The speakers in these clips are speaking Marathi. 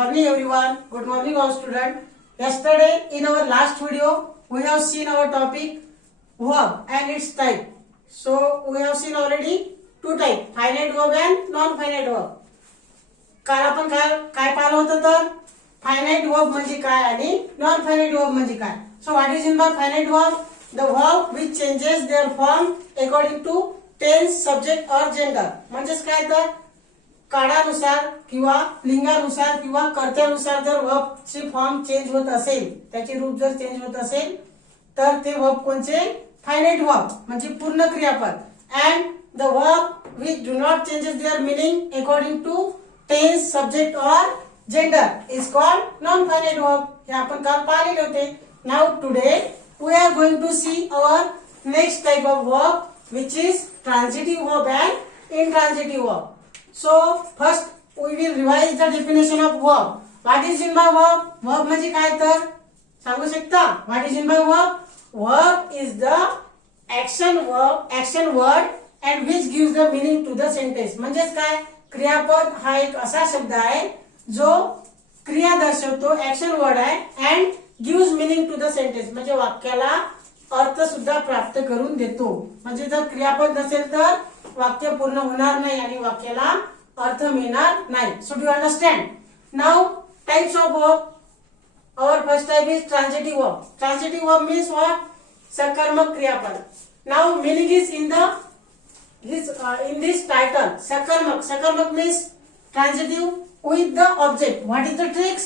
morning everyone. Good morning all students. Yesterday in our last video we have seen our topic verb and its type. So we have seen already two type, finite verb and non-finite verb. काल आपण काय पाहिलं होतं तर फायनाइट वर्ब म्हणजे काय आणि नॉन फायनाइट वर्ब म्हणजे काय. So what is in by finite verb? The verb which changes their form according to tense, subject और जेंडर. म्हणजेच काय तर काळानुसार किंवा लिंगानुसार किंवा कर्त्यानुसार जर वर्बची फॉर्म चेंज होत असेल, त्याचे रूप जर चेंज होत असेल तर ते वर्ब कोणचे? फायनाइट वर्ब म्हणजे पूर्ण क्रियापद. And the verb which do not changes their meaning according to tense, subject और gender is called non finite verb. हे आपण काल पाहिलेले होते. Now today we are going to see our next type of verb which is transitive verb and intransitive verb. So first we will revise the definition of verb. What is in by verb? Verb म्हणजे काय तर सांगू शकता? What is in by verb? Verb is the action word and which gives the meaning to the sentence. म्हणजेच काय? क्रियापद हा एक असा शब्द आहे जो क्रिया दर्शवतो, ऍक्शन वर्ड आहे and gives meaning to the sentence. म्हणजे वाक्याला अर्थ सुद्धा प्राप्त करून देतो. म्हणजे जर क्रियापद नसेल तर वाक्य पूर्ण होणार नाही आणि वाक्याला अर्थ मिळणार नाही. So do understand? Now types of verb. Our first type is transitive verb. Transitive verb means what? सकर्मक क्रियापद. Now meaning is in this title. सकर्मक means transitive with the object. What is the tricks?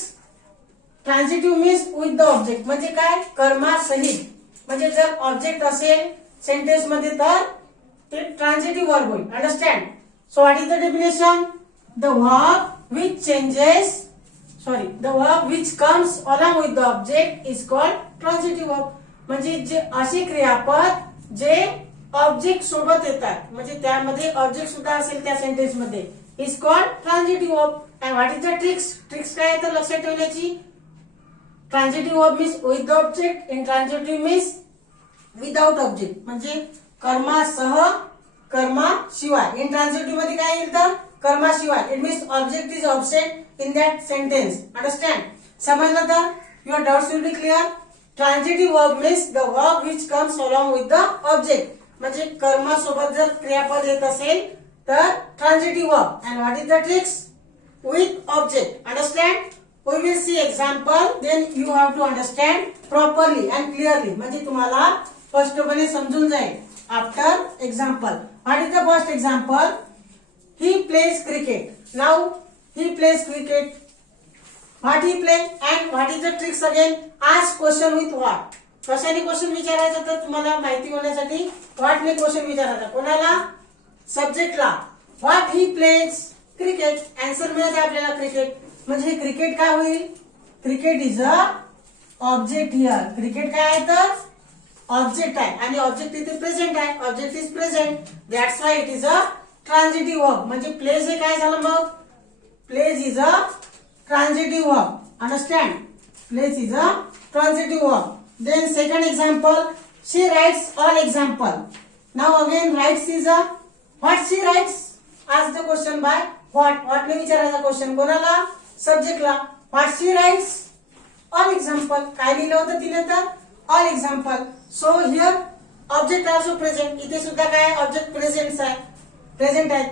Transitive means with the object म्हणजे काय? कर्मासहित. म्हणजे जर ऑब्जेक्ट असेल सेंटेन्स मध्ये तर ते ट्रांजिटिव्ह वर्ब होईल. Understand? So what is the definition? The verb which comes along with the object is called transitive verb. म्हणजे जे असे क्रियापद जे ऑब्जेक्ट सोबत येतात, म्हणजे त्यामध्ये ऑब्जेक्ट सुद्धा असेल त्या सेंटेन्स मध्ये, is called transitive verb. And what is the tricks? Tricks काय तर लक्षात ठेवण्याची. Transitive verb means with the object, intransitive means without object म्हणजे कर्मासह, कर्माशिवाय. इंट्रांजिटिव्ह मध्ये काय येईल तर कर्माशिवाय. It means object is absent in that sentence. Understand? समजलं तर? Your doubts will be clear. Transitive verb means the verb which comes along with the object. म्हणजे कर्मासोबत जर क्रियापद येत असेल तर transitive verb. And what is the tricks? With object. Understand? We will see example, then you have to understand properly and clearly. म्हणजे तुम्हाला स्पष्टपणे समजून जाईल. After example, what is the first example? He plays cricket. Now he plays cricket. What he play and what is the tricks again? Ask question with what. कशाने क्वेश्चन विचारायचा तर तुम्हाला माहिती होण्यासाठी what ने क्वेश्चन विचारायचा. कोणाला? सब्जेक्टला. What he plays cricket. Answer मिळते आपल्याला क्रिकेट. म्हणजे क्रिकेट काय होईल? Cricket is a object here. Cricket काय आहे तर ऑब्जेक्ट आहे आणि ऑब्जेक्ट इथे प्रेझेंट आहे. Object is present, that's why it is a transitive verb. म्हणजे प्लेज हे काय झालं मग? Plays is a transitive verb. Understand? Plays is a transitive verb. Then second example, she writes all example. Now again writes is a what she writes. Ask the question by what ने विचारायचा क्वेश्चन कोणाला? सब्जेक्टला. What she writes all example. काय लिहिलं होतं तिने तर all example. So here object also present. इथे सुद्धा काय? ऑब्जेक्ट प्रेझेंट आहे.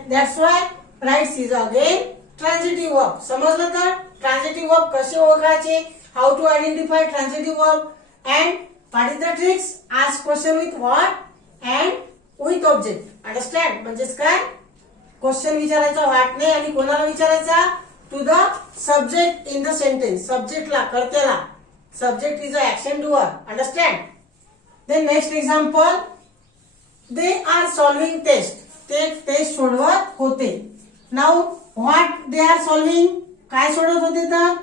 That's why writes is again transitive verb. समजलं तर? ट्रांजिटिव्ह वर्ब कसे ओळखायचे, how to identify transitive verb and what is the tricks? Ask question with what and with object. Understand? म्हणजेच काय? क्वेश्चन विचारायचा व्हॉटने आणि कोणाला विचारायचा? To the subject in the sentence. सब्जेक्टला, कर्त्याला. Subject is a action doer. Understand? Then next example, they are solving test. ते टेस्ट सोडवत होते. Now what they are solving. काय सोडवत होते तर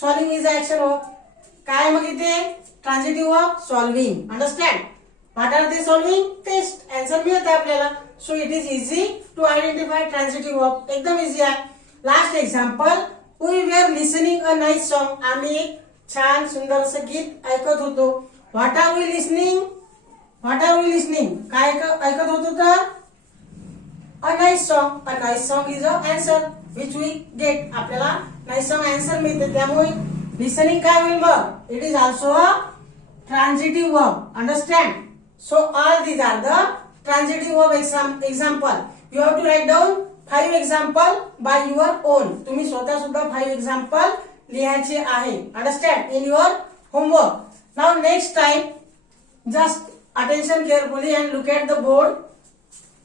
solving is a action verb. काय मग इथे? Transitive verb solving. Understand? What are they solving? Test. Answer मिळते आपल्याला. So it is easy to identify transitive verb. एकदम इझी आहे. Last example, we were listening a nice song. आम्ही एक छान सुंदर असं गीत ऐकत होतो. What are we listening? काय ऐकत होतो तर a nice song. A nice song is a answer. Which we get, आपल्याला नाईस आन्सर मिळते. त्यामुळे लिसनिंग काय होईल मग, it is also a transitive verb. Understand? So all these are the transitive verb example. You have to write down 5 example by your own. तुम्ही स्वतः सुद्धा 5 एक्झाम्पल लिहायचे आहे. Understand? In your homework. Now next time just attention carefully and look at the board.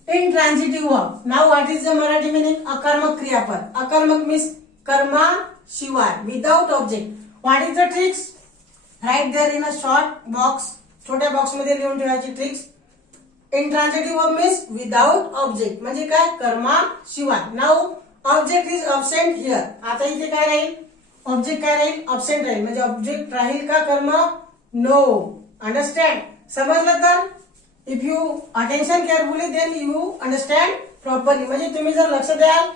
In transitive verb, now what is the Marathi meaning? Akarmak kriyapad. Akarmak means karma शिवाय, without object. What is the tricks? Write there in a short box. छोट्या बॉक्स मध्ये लिहून ठेवायची tricks. Intransitive verb means without object, म्हणजे काय, कर्मा शिवाय. Now object is absent here. आता इथे काय राहील, ऑब्जेक्ट काय राहील, absent राहील. म्हणजे ऑब्जेक्ट राहील का कर्म, नो. अंडरस्टँड? समजलं तर? If you attention carefully then you understand properly. म्हणजे तुम्ही जर लक्ष द्याल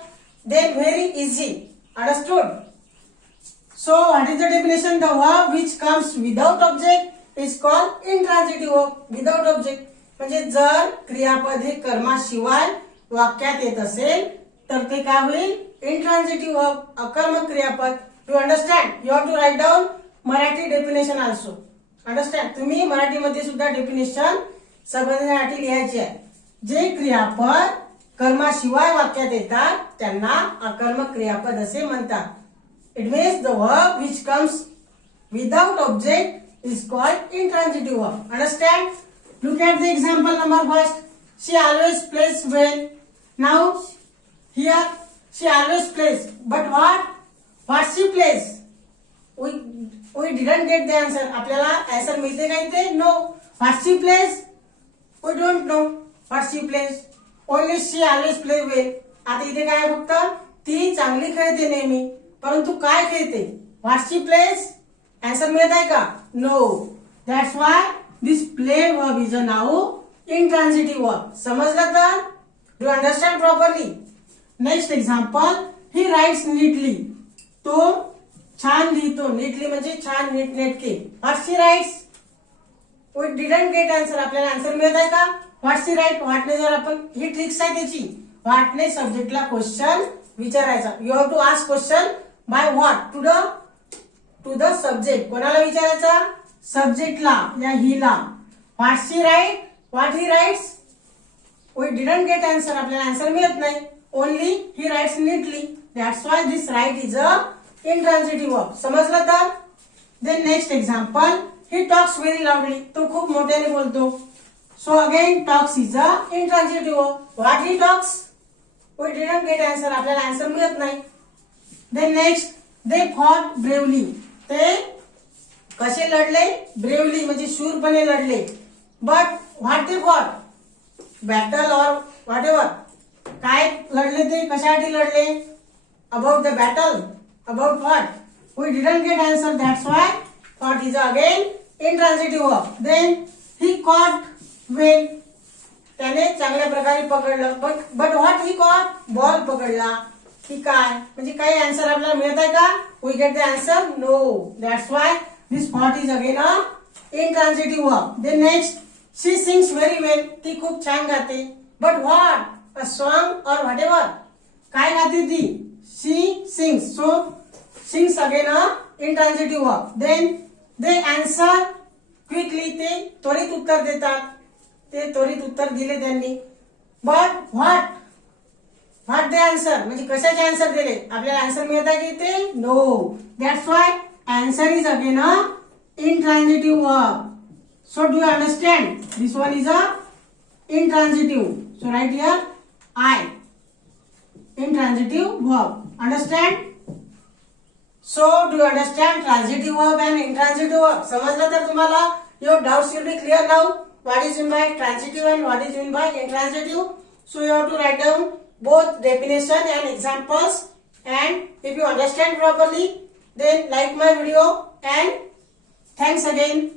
then very easy. Understood? So what is the definition? The verb which comes without object is called intransitive verb. Without object म्हणजे जर क्रियापद हे कर्माशिवाय वाक्यात येत असेल तर ते काय होईल, इंट्रान्झिटिव्ह वर्ब, अकर्मक क्रियापद. You understand? You have to write down Marathi definition also. Understand? तुम्ही मराठीमध्ये सुद्धा डेफिनेशन समजण्यासाठी लिहायचे आहे. जे क्रियापद कर्माशिवाय वाक्यात येतात त्यांना अकर्मक क्रियापद असे म्हणतात. It means the verb which comes without object is called intransitive verb. Understand? Look at the example number first. She always plays well. Now here she always plays, but what she plays, we didn't get the answer. आपल्याला आन्सर मिळते का इथे? No. What she plays? We don't know what she plays. Only she always play well. आता इथे काय फक्त ती चांगली खेळते नेहमी, परंतु काय खेळते, what she plays? आन्सर मिळत आहे का? No. That's why this play verb is a now intransitive verb. समजलं तर? Do you understand properly? Next example. He writes neatly. तो छान लिहितो. नीटली म्हणजे छान, नीटनेटके. What she writes? We didn't get answer. आपल्याला आन्सर मिळत आहे का? What she right. व्हॉटने जर आपण, ही ट्रिक्स आहे त्याची, व्हॉटने सब्जेक्टला क्वेश्चन विचारायचा. You have to ask question by what, to the subject. कोणाला विचारायचा? सब्जेक्टला या हिला. What she write, what he writes. We didn't get answer. आपल्याला आन्सर मिळत नाही. Only he writes neatly. That's why this write is a intransitive verb. समजलं तर? Then next example. He talks very loudly. तो खूप मोठ्याने बोलतो. So again talks is a intransitive verb. What he talks. We didn't get answer. आपल्याला आन्सर मिळत नाही. Then next. They fought bravely. ते कसे लढले, ब्रेवली म्हणजे शूरपणे लढले. But what they fought, battle or whatever. काय लढले ते, कशासाठी लढले, about the battle, about what. We didn't get answer. That's why what is again intransitive verb. Then he caught well. त्याने चांगल्या प्रकारे पकडलं. but what he caught, ball पकडला. ही काय म्हणजे काही आन्सर आपल्याला मिळत आहे का? We get the answer? No. That's why this what is again a intransitive verb. Then next. She sings very well. ती खूप छान गाते. but what, a song or whatever. काय गाते ती? She sings. So sings again a intransitive verb. Then they answer quickly. ते त्वरित उत्तर देतात. ते त्वरित उत्तर दिले त्यांनी. but what they answer म्हणजे कशाचे आन्सर दिले. आपल्याला आन्सर मिळत आहे की ते? No. That's why answer is again a intransitive verb. So do you understand? This one is a intransitive. So write here I. Intransitive verb. Understand? So do you understand transitive verb and intransitive verb? समजलं तर तुम्हाला? Your doubts will be clear now. What is meant by transitive and what is meant by intransitive? So you have to write down both definition and examples. And if you understand properly, then like my video and thanks again.